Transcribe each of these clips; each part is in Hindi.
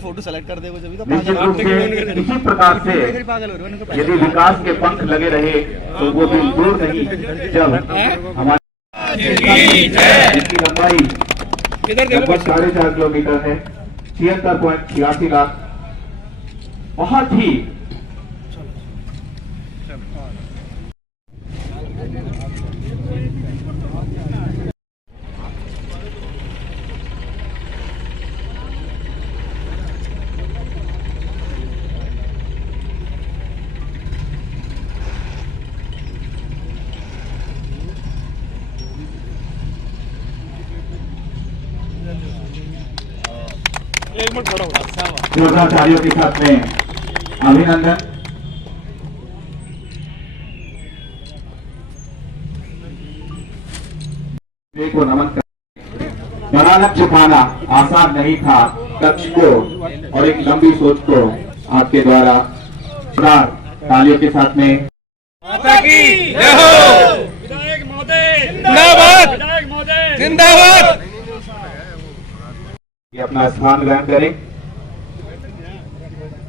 फोटो सेलेक्ट कर दे निश्चित रूप से इसी प्रकार से यदि विकास के पंख लगे रहे तो वो दिन दूर नहीं जब हमारी लंबाई लगभग 4.5 किलोमीटर है, 76.86 लाख, बहुत ही जोरदार तालियों के साथ में अभिनंदन। को नमन कर बड़ा लक्ष्य पाना आसान नहीं था, लक्ष्य को और एक लंबी सोच को आपके द्वारा जोरदार तालियों के साथ में विधायक महोदय जिंदाबाद, विधायक महोदय जिंदाबाद। ये अपना स्थान ग्रहण करें,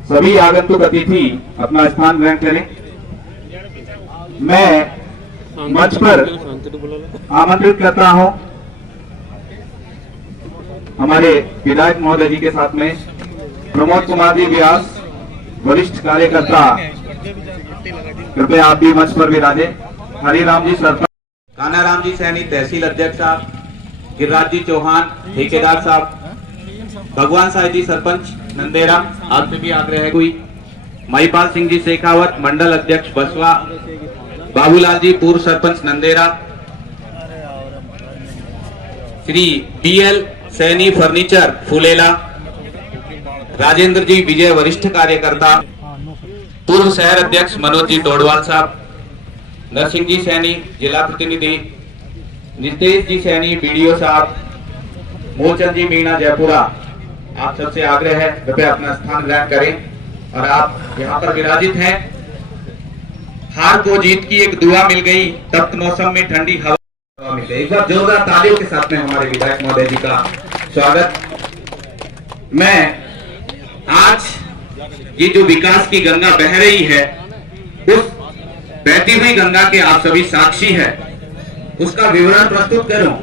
सभी आगंतुक अतिथि अपना स्थान ग्रहण करें। मैं मंच पर आमंत्रित करता हूं हमारे विधायक महोदय जी के साथ में प्रमोद कुमार जी व्यास, वरिष्ठ कार्यकर्ता, कृपया आप भी मंच पर विराजे। हरिराम जी सरपंच, कानाराम जी सैनी तहसील अध्यक्ष साहब, गिरिराज जी चौहान ठेकेदार साहब, भगवान साहिब जी सरपंच नंदेरा, आपसे भी आग्रह है कोई, महिपाल सिंह जी शेखावत मंडल अध्यक्ष बसवा, बाबूलाल जी पूर्व सरपंच नंदेरा, श्री बीएल सैनी फर्नीचर फुलेला, राजेंद्र जी विजय वरिष्ठ कार्यकर्ता, पूर्व शहर अध्यक्ष मनोज जी डोडवाल साहब, नरसिंह जी सैनी जिला प्रतिनिधि, नितेश जी सैनी बीडीओ साहब, मूलचंद जी मीणा जयपुरा, आप सबसे आग्रह है कृपया अपना स्थान ग्रहण करें और आप यहाँ पर विराजित हैं। हार को जीत की एक दुआ मिल गई, तप्त मौसम में ठंडी हवा मिल गई। एक बार जोरदार तालियों के साथ में हमारे विधायक महोदय जी का स्वागत। मैं आज ये जो विकास की गंगा बह रही है, उस बहती हुई गंगा के आप सभी साक्षी है, उसका विवरण प्रस्तुत करूं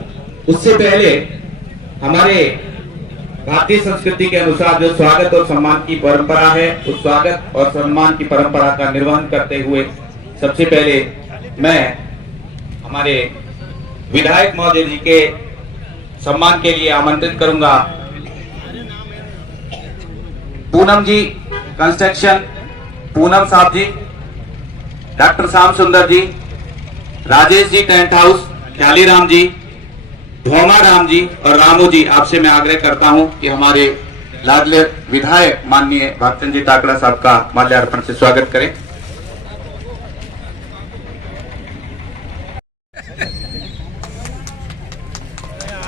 उससे पहले हमारे भारतीय संस्कृति के अनुसार जो स्वागत और सम्मान की परंपरा है, उस स्वागत और सम्मान की परंपरा का निर्वहन करते हुए सबसे पहले मैं हमारे विधायक महोदय जी के सम्मान के लिए आमंत्रित करूंगा पूनम जी कंस्ट्रक्शन, पूनम साहब जी, डॉक्टर श्याम सुंदर जी, राजेश जी टेंट हाउस, ख्यालीराम जी, धोमा राम जी और रामू जी, आपसे मैं आग्रह करता हूं कि हमारे लाडले विधायक माननीय भागचंद जी टाकड़ा साहब का माल्यार्पण से स्वागत करें।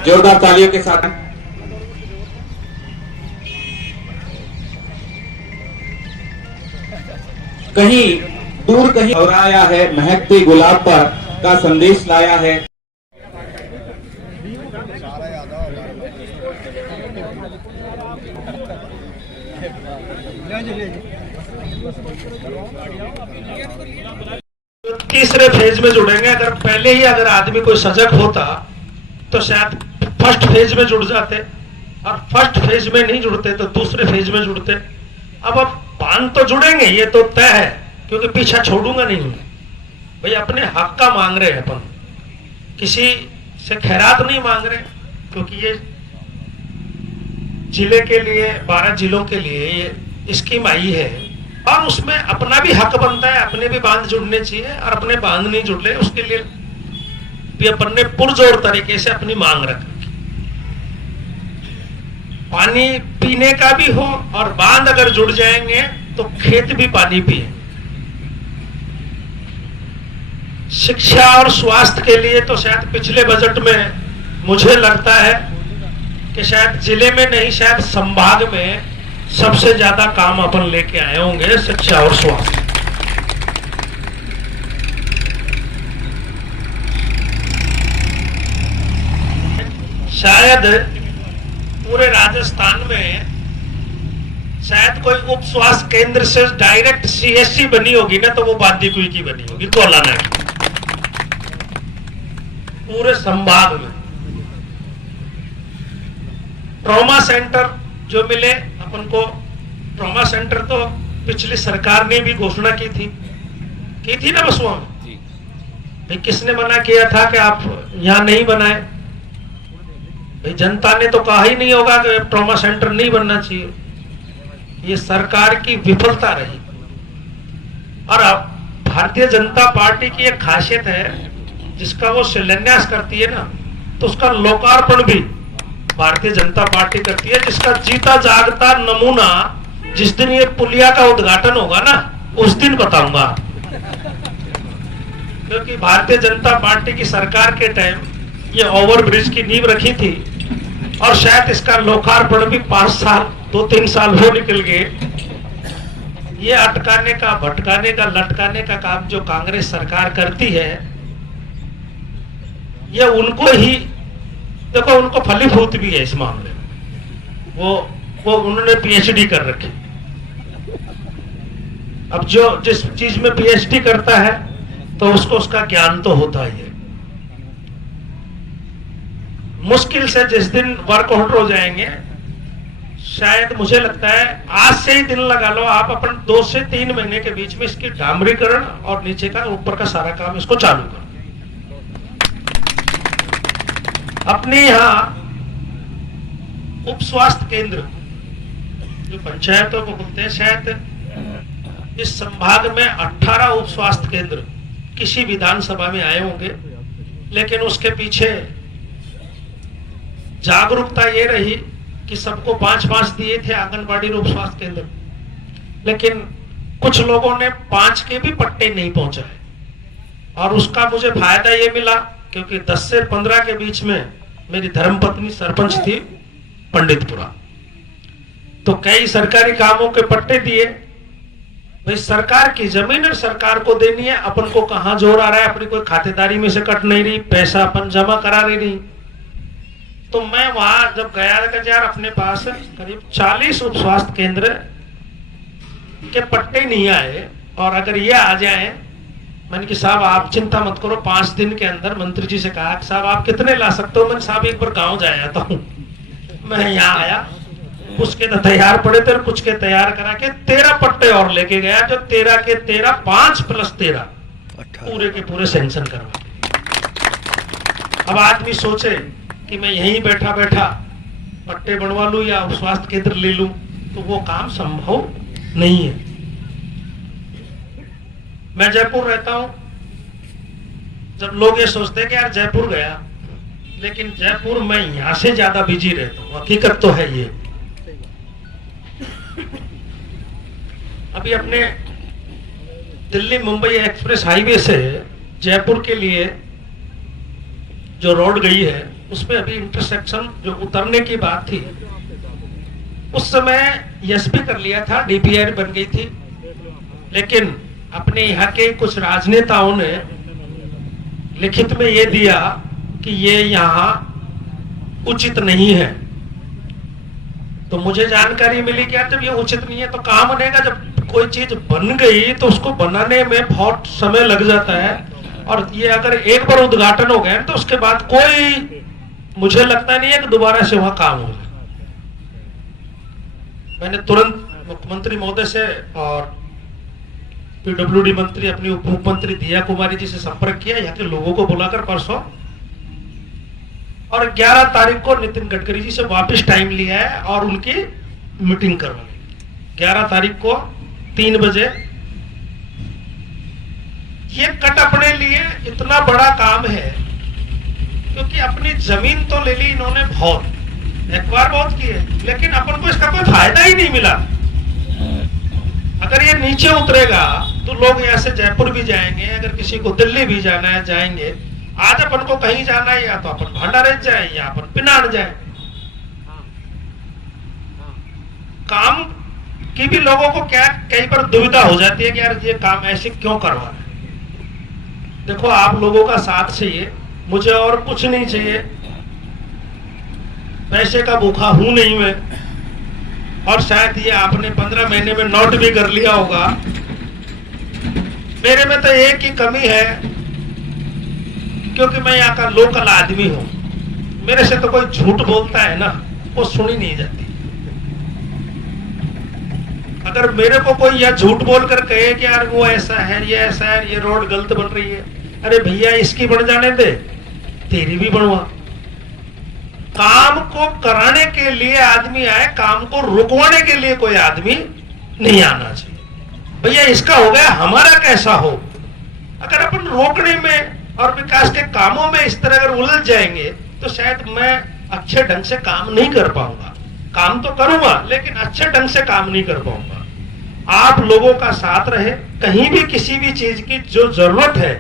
जोरदार तालियों के साथ कहीं दूर कहीं और आया है, महकते गुलाब पर का संदेश लाया है। तीसरे फेज में जुड़ेंगे। अगर पहले ही अगर आदमी कोई सजग होता तो शायद फर्स्ट फेज में जुड़ जाते, और फर्स्ट फेज में नहीं जुड़ते तो दूसरे फेज में जुड़ते। अब बांध तो जुड़ेंगे, ये तो तय है, क्योंकि पीछा छोड़ूंगा नहीं मैं। भाई अपने हक का मांग रहे हैं अपन, किसी से खैरात नहीं मांग रहे, क्योंकि ये जिले के लिए 12 जिलों के लिए ये स्कीम आई है और उसमें अपना भी हक बनता है, अपने भी बांध जुड़ने चाहिए, और अपने बांध नहीं जुड़ रहे उसके लिए भी अपन ने पुरजोर तरीके से अपनी मांग रख रखी। पानी पीने का भी हो और बांध अगर जुड़ जाएंगे तो खेत भी पानी पिए। शिक्षा और स्वास्थ्य के लिए तो शायद पिछले बजट में मुझे लगता है कि शायद जिले में नहीं, शायद संभाग में सबसे ज्यादा काम अपन लेके आए होंगे, शिक्षा और स्वास्थ्य। शायद पूरे राजस्थान में शायद कोई उप स्वास्थ्य केंद्र से डायरेक्ट सीएससी बनी होगी ना, तो वो बांदीकुई की बनी होगी, कोलाना की, पूरे संभाग में। ट्रॉमा सेंटर जो मिले अपन को, ट्रॉमा सेंटर तो पिछली सरकार ने भी घोषणा की थी ना बसुआ में। भाई किसने मना किया था कि आप यहां नहीं बनाए? भाई जनता ने तो कहा ही नहीं होगा कि ट्रॉमा सेंटर नहीं बनना चाहिए। ये सरकार की विफलता रही। और अब भारतीय जनता पार्टी की एक खासियत है, जिसका वो शिलान्यास करती है ना, तो उसका लोकार्पण भी भारतीय जनता पार्टी करती है, जिसका जीता जागता नमूना जिस दिन ये पुलिया का उद्घाटन होगा ना, उस दिन बताऊंगा। क्योंकि भारतीय जनता पार्टी की सरकार के टाइम ये ओवरब्रिज की नींव रखी थी, और शायद इसका लोकार्पण भी 5 साल 2-3 साल हो निकल गए। ये अटकाने का, भटकाने का, लटकाने का काम जो कांग्रेस सरकार करती है, ये उनको ही देखो, उनको फलीभूत भी है इस मामले में। वो उन्होंने पीएचडी कर रखी। अब जो जिस चीज में पीएचडी करता है तो उसको उसका ज्ञान तो होता ही है। मुश्किल से जिस दिन वर्क आउट हो जाएंगे, शायद मुझे लगता है आज से ही दिन लगा लो आप, अपन 2 से 3 महीने के बीच में इसकी डामरीकरण और नीचे का ऊपर का सारा काम इसको चालू कर। अपने यहाँ उप स्वास्थ्य केंद्र जो पंचायतों को बोलते हैं, शायद इस संभाग में 18 उप स्वास्थ्य केंद्र किसी विधानसभा में आए होंगे, लेकिन उसके पीछे जागरूकता ये रही कि सबको 5-5 दिए थे आंगनबाड़ी उप स्वास्थ्य केंद्र, लेकिन कुछ लोगों ने 5 के भी पट्टे नहीं पहुंचाए। और उसका मुझे फायदा ये मिला क्योंकि 10 से 15 के बीच में मेरी धर्मपत्नी सरपंच थी पंडितपुरा, तो कई सरकारी कामों के पट्टे दिए। भाई सरकार की जमीन और सरकार को देनी है, अपन को कहां जोर आ रहा है, अपनी कोई खातेदारी में से कट नहीं रही, पैसा अपन जमा करा नहीं। तो मैं वहां जब गया यार, अपने पास करीब 40 उप स्वास्थ्य केंद्र के पट्टे नहीं आए, और अगर ये आ जाए, मैंने कि साहब आप चिंता मत करो, 5 दिन के अंदर मंत्री जी से कहा कि साहब आप कितने ला सकते हो? मैंने साहब एक बार गांव जाया था, मैं यहाँ आया, कुछ के तो तैयार पड़े थे, कुछ के तैयार करा के 13 पट्टे और लेके गया, जो 13 के 13 5 + 13 पूरे के पूरे सैंक्शन करवा। अब आदमी सोचे कि मैं यहीं बैठा बैठा पट्टे बनवा लूं या स्वास्थ्य केंद्र ले लूं, तो वो काम संभव नहीं है। मैं जयपुर रहता हूं, जब लोग ये सोचते हैं कि यार जयपुर गया, लेकिन जयपुर में यहां से ज्यादा बिजी रहता हूं, हकीकत तो है ये। अभी अपने दिल्ली मुंबई एक्सप्रेस हाईवे से जयपुर के लिए जो रोड गई है, उसमें अभी इंटरसेक्शन जो उतरने की बात थी, उस समय एसपी कर लिया था, डीपीआर बन गई थी, लेकिन अपने यहाँ के कुछ राजनेताओं ने लिखित में ये दिया कि ये यहाँ उचित नहीं है। तो मुझे जानकारी मिली कि यार जब ये उचित नहीं है तो कहाँ बनेगा? जब कोई चीज बन गई तो उसको बनाने में बहुत समय लग जाता है, और ये अगर एक बार उद्घाटन हो गया तो उसके बाद कोई, मुझे लगता नहीं है कि दोबारा से वहां काम हो जाए। मैंने तुरंत मुख्यमंत्री महोदय से और पीडब्ल्यूडी मंत्री, अपनी उप मुख्यमंत्री दिया कुमारी जी से संपर्क किया, यहाँ के लोगों को बुलाकर परसों, और 11 तारीख को नितिन गडकरी जी से वापस टाइम लिया है और उनकी मीटिंग करवाई 11 तारीख को 3 बजे। ये कट अपने लिए इतना बड़ा काम है, क्योंकि अपनी जमीन तो ले ली इन्होंने बहुत, एक्वायर बहुत की है, लेकिन अपन को इसका कोई फायदा ही नहीं मिला। अगर ये नीचे उतरेगा तो लोग यहाँ से जयपुर भी जाएंगे, अगर किसी को दिल्ली भी जाना है जाएंगे। आज अपन को कहीं जाना है, या तो अपन भंडारे जाए या अपन पिनाड़ जाए। काम की भी लोगों को क्या कई बार दुविधा हो जाती है कि यार ये काम ऐसे क्यों करवा रहे हैं। देखो, आप लोगों का साथ चाहिए, मुझे और कुछ नहीं चाहिए। पैसे का भूखा हूं नहीं मैं, और शायद ये आपने 15 महीने में नोट भी कर लिया होगा। मेरे में तो एक ही कमी है, क्योंकि मैं यहाँ का लोकल आदमी हूं। मेरे से तो कोई झूठ बोलता है ना, वो सुनी नहीं जाती। अगर मेरे को कोई यह झूठ बोल कर कहे कि यार वो ऐसा है, ये ऐसा है, ये रोड गलत बन रही है, अरे भैया इसकी बन जाने दे, तेरी भी बनवा। काम को कराने के लिए आदमी आए, काम को रुकवाने के लिए कोई आदमी नहीं आना चाहिए। भैया इसका हो गया, हमारा कैसा हो। अगर अपन रोकने में और विकास के कामों में इस तरह अगर उलझ जाएंगे तो शायद मैं अच्छे ढंग से काम नहीं कर पाऊंगा। काम तो करूंगा लेकिन अच्छे ढंग से काम नहीं कर पाऊंगा। आप लोगों का साथ रहे, कहीं भी किसी भी चीज की जो जरूरत है,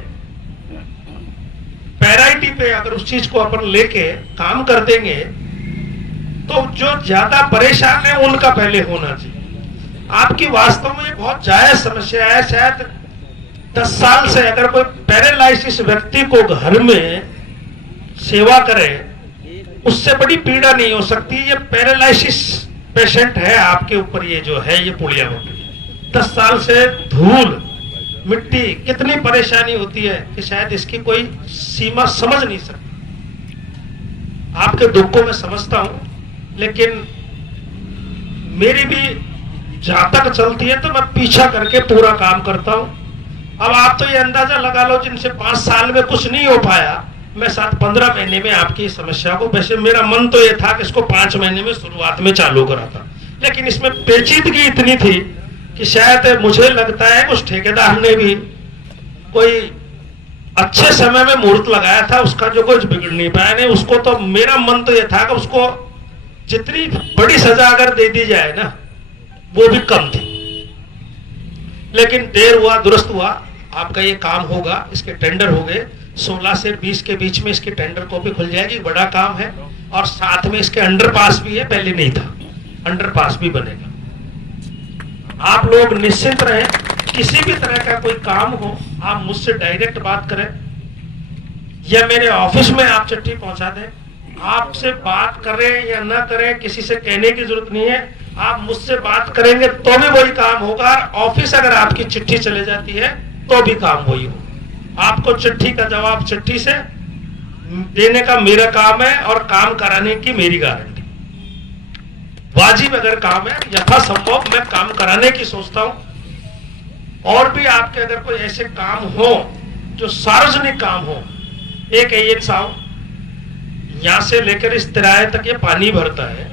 पैराइटी पे अगर उस चीज को अपन लेके काम कर देंगे तो जो ज्यादा परेशान है उनका पहले होना चाहिए। आपकी वास्तव में ये बहुत जायज समस्या है। शायद 10 साल से अगर कोई पैरालाइसिस व्यक्ति को घर में सेवा करे, उससे बड़ी पीड़ा नहीं हो सकती। ये पैरालाइसिस पेशेंट है आपके ऊपर, ये जो है ये पुड़िया होती है। 10 साल से धूल मिट्टी कितनी परेशानी होती है कि शायद इसकी कोई सीमा समझ नहीं सकती। आपके दुख को मैं समझता हूं, लेकिन मेरी भी जहां तक चलती है तो मैं पीछा करके पूरा काम करता हूं। अब आप तो ये अंदाजा लगा लो, जिनसे 5 साल में कुछ नहीं हो पाया, मैं 7-15 महीने में आपकी समस्या को, वैसे मेरा मन तो ये था कि इसको 5 महीने में शुरुआत में चालू करा था, लेकिन इसमें पेचीदगी इतनी थी कि शायद मुझे लगता है उस ठेकेदार ने भी कोई अच्छे समय में मुहूर्त लगाया था, उसका जो कुछ बिगड़ नहीं पाया। नहीं, उसको तो मेरा मन तो यह था कि उसको जितनी बड़ी सजा अगर दे दी जाए ना, वो भी कम थी। लेकिन देर हुआ दुरुस्त हुआ, आपका ये काम होगा। इसके टेंडर हो गए, 16 से 20 के बीच में इसकी टेंडर कॉपी खुल जाएगी। बड़ा काम है, और साथ में इसके अंडरपास भी है, पहले नहीं था, अंडरपास भी बनेगा। आप लोग निश्चिंत रहें, किसी भी तरह का कोई काम हो आप मुझसे डायरेक्ट बात करें, या मेरे ऑफिस में आप चिट्ठी पहुंचा दें। आपसे बात करें या ना करें, किसी से कहने की जरूरत नहीं है। आप मुझसे बात करेंगे तो भी वही काम होगा। ऑफिस अगर आपकी चिट्ठी चले जाती है तो भी काम वही हो। आपको चिट्ठी का जवाब चिट्ठी से देने का मेरा काम है, और काम कराने की मेरी गारंटी। वाजिब अगर काम है, यथासंभव मैं काम कराने की सोचता हूं। और भी आपके अगर कोई ऐसे काम हो जो सार्वजनिक काम हो, एक ये साहब यहां से लेकर इस तिराहे तक ये पानी भरता है,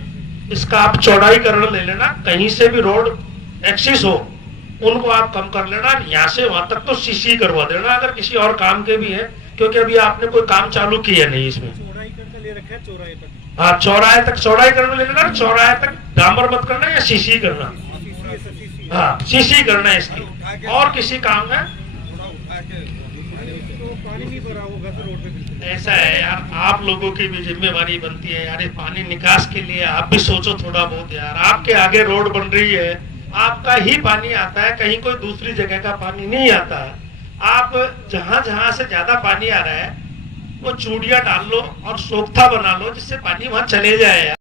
इसका आप चौड़ाईकरण ले लेना। कहीं से भी रोड एक्सिस हो उनको आप कम कर लेना, यहां से वहां तक तो सीसी करवा देना अगर किसी और काम के भी है, क्योंकि अभी आपने कोई काम चालू किया नहीं इसमें। हाँ, चौराहे तक चौड़ाईकरण ले लेना, चौराहे तक डांबर मत करना या सीसी करना। हाँ, सीसी करना है इसकी। और किसी काम है ऐसा है यार, आप लोगों की भी जिम्मेवारी बनती है यार, पानी निकास के लिए आप भी सोचो थोड़ा बहुत यार। आपके आगे रोड बन रही है, आपका ही पानी आता है, कहीं कोई दूसरी जगह का पानी नहीं आता है। आप जहां जहां से ज्यादा पानी आ रहा है वो चूड़ियां डाल लो और सोख्ता बना लो, जिससे पानी वहां चले जाए।